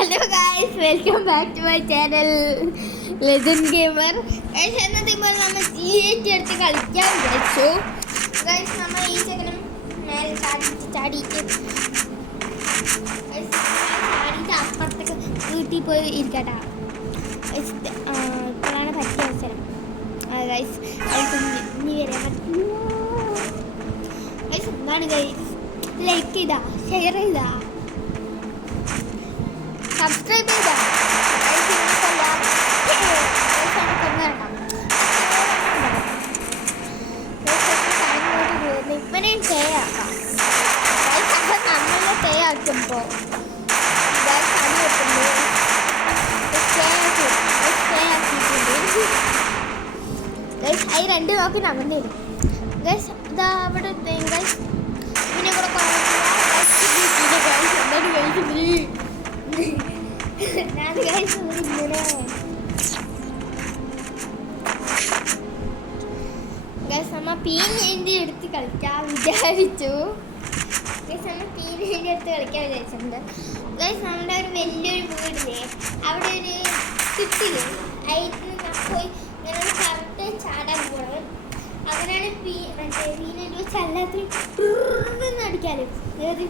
Hello guys, welcome back to my channel legend gamer. Guys, എന്നത്തെ പോലെ നമ്മൾ തീയേറ്റ് എടുത്ത് കളിക്കാൻ വിചാരിച്ചു. ഗായ്സ്, നമ്മൾ ഈ സെക്കൻഡ് മേലെ ചാടിയിട്ട് അപ്പുറത്തേക്ക് വീട്ടിൽ പോയി ഇരിക്കട്ടാ. ഇപ്പോഴാണ് പറ്റിയ അവസരം. ഗായ്സ്, ഇനി വരാൻ പറ്റുമോ? ഗായ്സ്, എന്താണ് ഗായ്സ്? ലൈക്ക് ചെയ്താ, ഷെയർ ചെയ്താ, സബ്സ്ക്രൈബ് ചെയ്താ. ഇപ്പനെ തേയാക്കാം. നമ്മളെ തേയാക്കുമ്പോൾ അത് രണ്ട് നോക്കി നടന്നു തരും. ഗൈസ്, ഇതാ അവിടെ ഗൈസ് ഇതിനെ കൂടെ നമ്മ പീനേൻ്റെ എടുത്ത് കളിക്കാൻ വിചാരിച്ചു. നമ്മ പീനേൻ്റെ അടുത്ത് കളിക്കാൻ വിചാരിച്ചിട്ടുണ്ട്. ഗൈസ്, നമ്മുടെ ഒരു വലിയൊരു വീടില്ലേ, അവിടെ ഒരു ചുറ്റില് അതിന് പോയി ഇങ്ങനെ കറക്റ്റ് ചാടാൻ പോകണം. അങ്ങനെയാണ് പീനേൻ്റെ വെച്ച് എല്ലാത്തിനും അടിക്കാറ്. ഏത്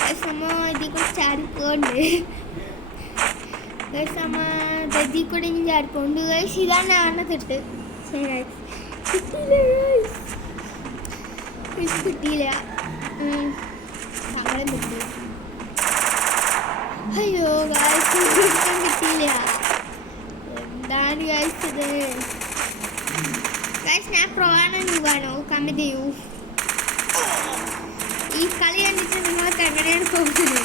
ഗൈസ് നമ്മ ഇതിൽ കൂടെ ചാടിപ്പോണ്ട്. ഗൈസ്, നമ്മ ഇതിൽ കൂടെ ഇനി ചാടിപ്പോണ്ട്. ഗൈസ്, ഇതാണ് ആണത്തിട്ട്. കിട്ടിയില്ല, സങ്കടം കിട്ടി. അയ്യോ ഗൈസ്, കിട്ടിയില്ല. എന്താണ് ഗൈസ് ഇത്? ഗൈസ്, ഞാൻ പ്രോ ആണോ ന്യൂബാണോ? കമന്റ് ചെയ്യൂ. ഈ കളി കണ്ടിട്ട് നിങ്ങൾക്ക് എങ്ങനെയാണ് തോന്നുന്നത്?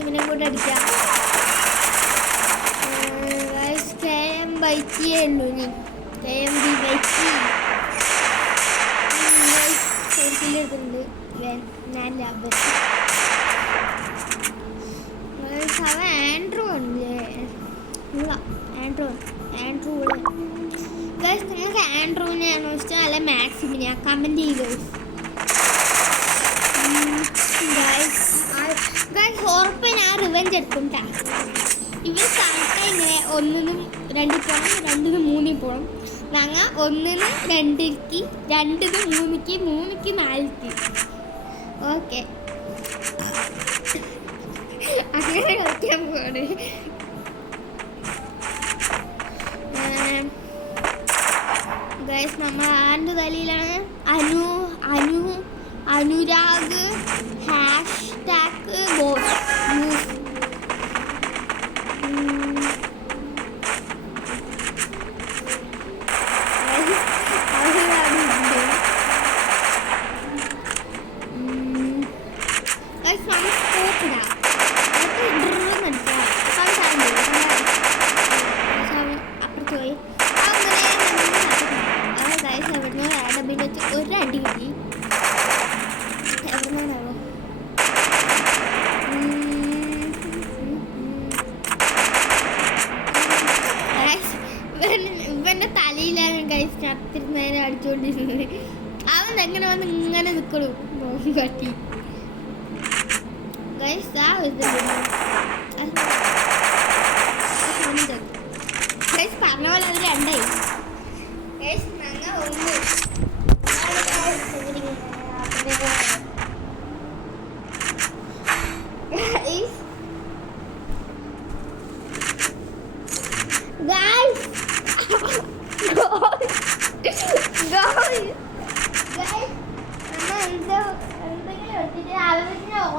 ഇവനെ കൂടെ അടിക്കാം. KM ബൈക്കിയേ ഉള്ളൂ. ഇനി KMB ബൈക്ക് എടുത്തിട്ടുണ്ട്. ഞാൻ ലാഭം ആൻഡ്രോ ഉണ്ട്. ആൻഡ്രൂ ഗൈസ്, നിങ്ങൾക്ക് ആൻഡ്രോനെയാണോ ഇഷ്ടം അല്ല മാക്സിമിനെയാ? കമൻറ്റ് ചെയ്യുക ഗൈസ്. ഉറപ്പ് ഞാൻ റിവെഞ്ച് എടുക്കും. ഇവർ കണക്ക ഇങ്ങനെ 1-നും 2 പോകണം, 2-നും 3 പോകണം. ഞങ്ങൾ 1-ന് 2-ക്ക്, 2-ന് 3-ക്ക്, 3-ക്ക് 4-ക്ക്. ഓക്കെ, അങ്ങനെ കളിക്കാൻ പോവാണ്. ഗൈസ്, നമ്മൾ ആരുടെ തലയിലാണ്? Anurag hashtag boss. ഒരു അടി കിട്ടി. എവിടുന്നാണാവോ? ഇവന്റെ തലയിലാണ് ഗൈസ് അത്ര നേരം അടിച്ചുകൊണ്ടിരുന്നത്. അവൻ എങ്ങനെ വന്ന് ഇങ്ങനെ നിൽക്കണു കാട്ടി. ഗൈസ്, പറഞ്ഞ പോലെ അത് രണ്ടായി. ഗൈസ്, ഞങ്ങൾ 1.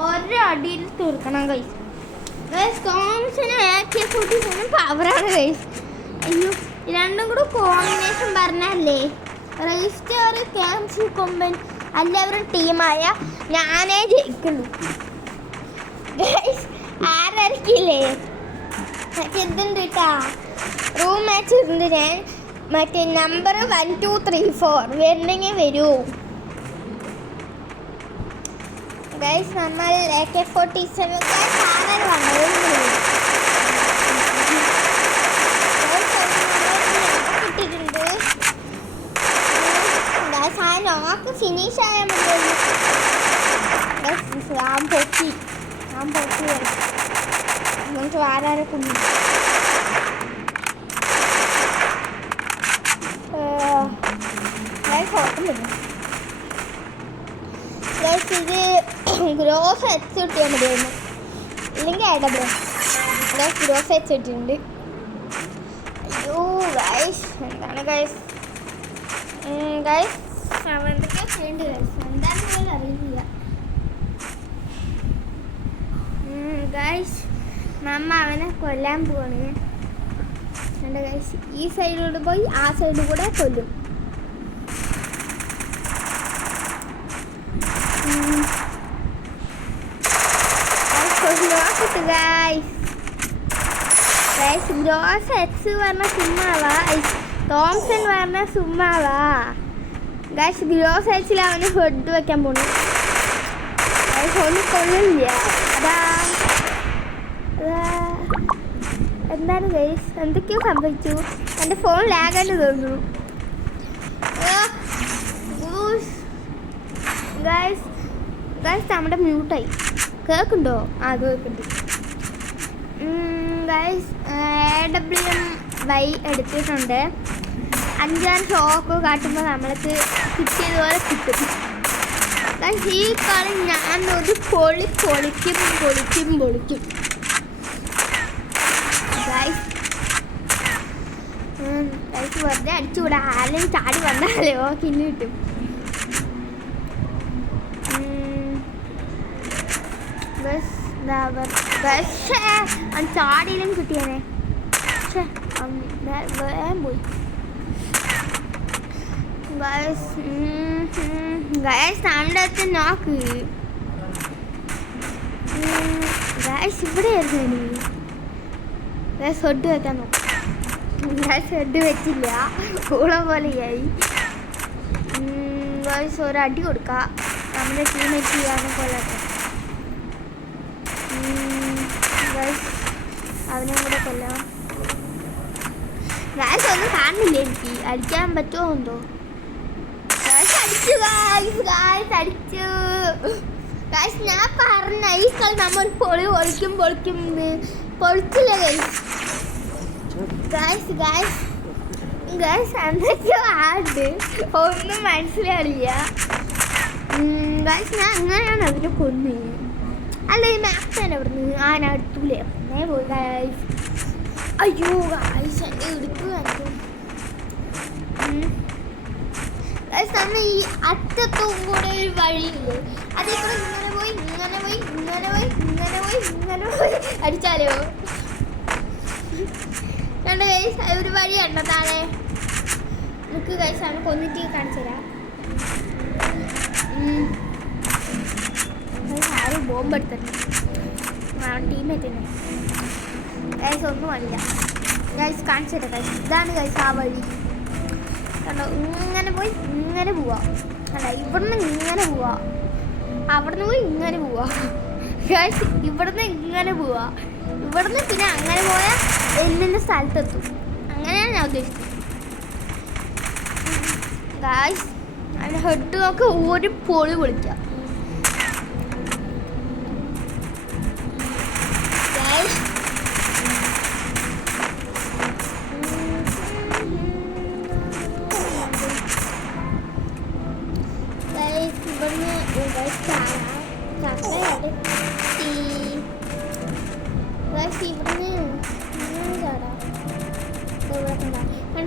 ഓരോ അടിയിൽ തീർക്കണം ഗൈസ്. കോംസിനും AK-47 പവറാണ് ഗൈസ്. അയ്യോ, രണ്ടും കൂടെ കോമ്പിനേഷൻ പറഞ്ഞല്ലേ. രജിസ്റ്റർ ക്യാൻസൽ കൊമ്പൻ എല്ലാവരും ടീമായ ഞാനേ ജയിക്കുള്ളൂ ഗൈസ്. ആരക്കില്ലേ ഇതുണ്ട് കേട്ടാ, റൂം മാച്ച് ഉണ്ട്. ഞാൻ മറ്റേ നമ്പർ 1 2 3 4 വരുന്നെങ്കിൽ വരൂ ഗൈസ് നമ്മൾ AK-47 സാധനം വന്നത് കിട്ടിയിട്ടുണ്ട്. നോക്ക് ഫിനിഷ് ആയാൽ മതി. പൊട്ടി നമുക്ക് ആരാരെ കൊണ്ടു ഇത് ഗ്രോസ് വെച്ച് കിട്ടിയാൽ മതിയായിരുന്നു. ഇല്ലെങ്കിൽ ഗ്രോസ് വെച്ചിട്ടുണ്ട്. അയ്യോ ഗൈസ് എന്താണ് ഗൈസ് എന്തൊക്കെയോ ചെയ്യേണ്ടി ഗൈസ് എന്താണെന്ന് അറിയില്ല ഗൈസ്. നമ്മ അവനെ കൊല്ലാൻ പോവാണ്. എൻ്റെ ഗൈസ് ഈ സൈഡിലൂടെ പോയി ആ സൈഡിൽ കൂടെ കൊല്ലും. ഗ്രോസ് എക്സ് പറഞ്ഞ സുമ്മാവാ, തോംസൺ പറഞ്ഞ സുമ്മാവാ. ഗൈസ് ഗ്രോസ് എക്സിൽ അവന് ഹെഡ് വെക്കാൻ പോണു. ഒന്നും കൊള്ളില്ല. എന്താണ് ഗൈസ് എന്തൊക്കെയോ സംഭവിച്ചു. എൻ്റെ ഫോൺ ലാഗായിട്ട് തോന്നുന്നു. ഗൈസ് നമ്മുടെ മ്യൂട്ടായി. കേൾക്കുന്നുണ്ടോ? ആ കേൾക്കുന്നുണ്ട്. ഗൈസ് AWM എടുത്തിട്ടുണ്ട്. 5 ഷോക്ക് കാട്ടുമ്പോൾ നമ്മൾക്ക് കിട്ടിയതുപോലെ കിട്ടും. ഗൈസ് ഈ കളി ഞാൻ ഒരു പൊളിക്കും. ഗൈസ് വെറുതെ അടിച്ചുകൂടാ. ആരെയും ചാടി വന്നാലോ കില്ല് കിട്ടും. ചാടിയിലും കിട്ടിയനെ. വേഗം പോയി. നമ്മുടെ അടുത്ത് നോക്ക്. ഇവിടെ ആയിരുന്നു ഹെഡ് വെക്കാൻ നോക്കും. ഹെഡ് വെച്ചില്ല. കൂള പോലെയായി. ഒരടി കൊടുക്കാം. നമ്മുടെ ടീമേറ്റ് ചെയ്യാനും കൊല്ലട്ടെ. അവനെ കൂടെ കൊല്ലാം. ഒന്നും കാണുന്നില്ല. എനിക്ക് അടിക്കാൻ പറ്റുമോ എന്തോ. അടിച്ചു. ഞാൻ പറഞ്ഞ ഈ കളി നമ്മൾ പൊളിക്കും പൊളിച്ചില്ല. എന്തൊക്കെയോ ആണ്ട് ഒന്നും മനസ്സിലാവില്ല. ഞാൻ അങ്ങനെയാണ് അതിനെ കൊന്നു. അല്ല ഈ മാക്സ് തന്നെ ഇവിടുന്ന് അടുത്തൂലേ പോയി. അയ്യോ എൻ്റെ എടുത്തു കാണിച്ചു. നമ്മൾ ഈ അറ്റത്തും കൂടെ ഒരു വഴിയില്ലേ, അതേ കൂടെ ഇങ്ങനെ പോയി അടിച്ചാലോ. രണ്ട് കൈസ് ഒരു വഴി ഉണ്ടോ താഴെ. നമുക്ക് കൈസാണ് കൊന്നിട്ട് കാണിച്ചു തരാം. ആരും ബോംബ് എടുത്തിട്ടുണ്ട്. ടീമേറ്റിനെ ഗൈസ് ഒന്നും അറിയില്ല. ഗൈസ് കാണിച്ചു തരാം. ഗൈസ് ഇതാണ് ഗൈസ് ആ വഴി. കണ്ടോ ഇങ്ങനെ പോയി ഇങ്ങനെ പോവാ. അല്ല ഇവിടുന്ന് ഇങ്ങനെ പോവാ. അവിടുന്ന് പോയി ഇങ്ങനെ പോവാ. ഗൈസ് ഇവിടുന്ന് ഇങ്ങനെ പോവാ. ഇവിടുന്ന് പിന്നെ അങ്ങനെ പോയാൽ എന്നിൻ്റെ സ്ഥലത്തെത്തും. അങ്ങനെയാണ് ഞാൻ ഉദ്ദേശിച്ചത്. ഗൈസ് അതിൻ്റെ ഹെഡ് നോക്കി ഒരു പൊളി പൊളിക്കാം.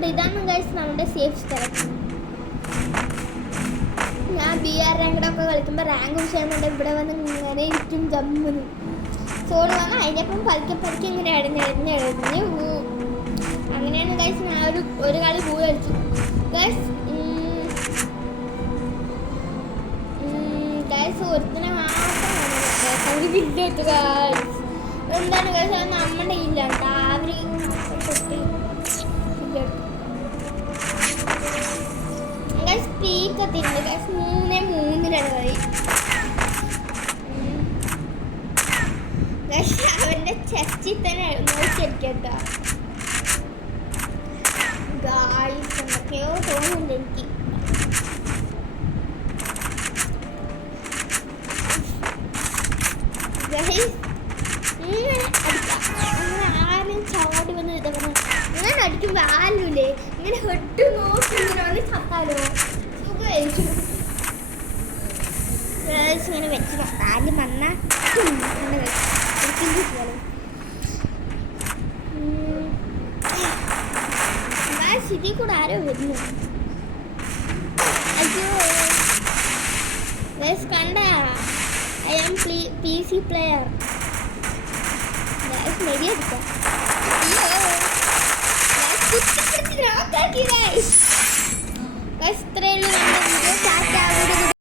ഇതാണ് ഗൈസ് നമ്മുടെ സേഫ് സ്ഥലം. ഞാൻ BR റാങ്കൊക്കെ കളിക്കുമ്പോൾ റാങ്ക് വിഷയമുണ്ട്. ഇവിടെ വന്ന് ഇങ്ങനെ ഇരിക്കും ജമ്മിന്. സോള് വന്നാൽ അതിൻ്റെപ്പം പതുക്കെ ഇങ്ങനെ ഇടഞ്ഞ് പോവും. അങ്ങനെയാണ് ഗൈസ് ഞാൻ ഒരു കളി പോയി കളിച്ചു. ഗൈസ് ഒരുത്തിനെ മാത്രമാണ് വില്ലെടുത്തു. ഗൈസ് എന്താണ് ഗൈസ് അത് നമ്മുടെ ഇല്ല അവർ സ്പീക്കത്തിണ്ട്. 3-3 കളി. പക്ഷെ അവന്റെ ചെസ്റ്റിൽ തന്നെ നോക്കിയിരിക്കട്ടോ. ഗായ്സ് എന്തൊക്കെയോ തോന്നുന്നുണ്ട് എനിക്ക്. ഇങ്ങനെ അടിക്കാം. അങ്ങനെ ആരും ചാടി വന്ന് ഇതങ്ങനെ ഇങ്ങനെ അടിക്കുമ്പോൾ ആരുമില്ലേ ഇങ്ങനെ ഹെട്ട് നോക്കി ഇങ്ങനെ വന്ന് ചത്താലോ സുഖമായിരിക്കും. ഇങ്ങനെ വെച്ച് ആദ്യം വന്നാൽ സിറ്റി കൂടെ ആരോ വരുന്നു. അയ്യോ കണ്ട ഐ ആം PC പ്ലെയർ. മെരിയെടുക്കാം. ഇത്രയുള്ളൂ നമ്മുടെ വീഡിയോ.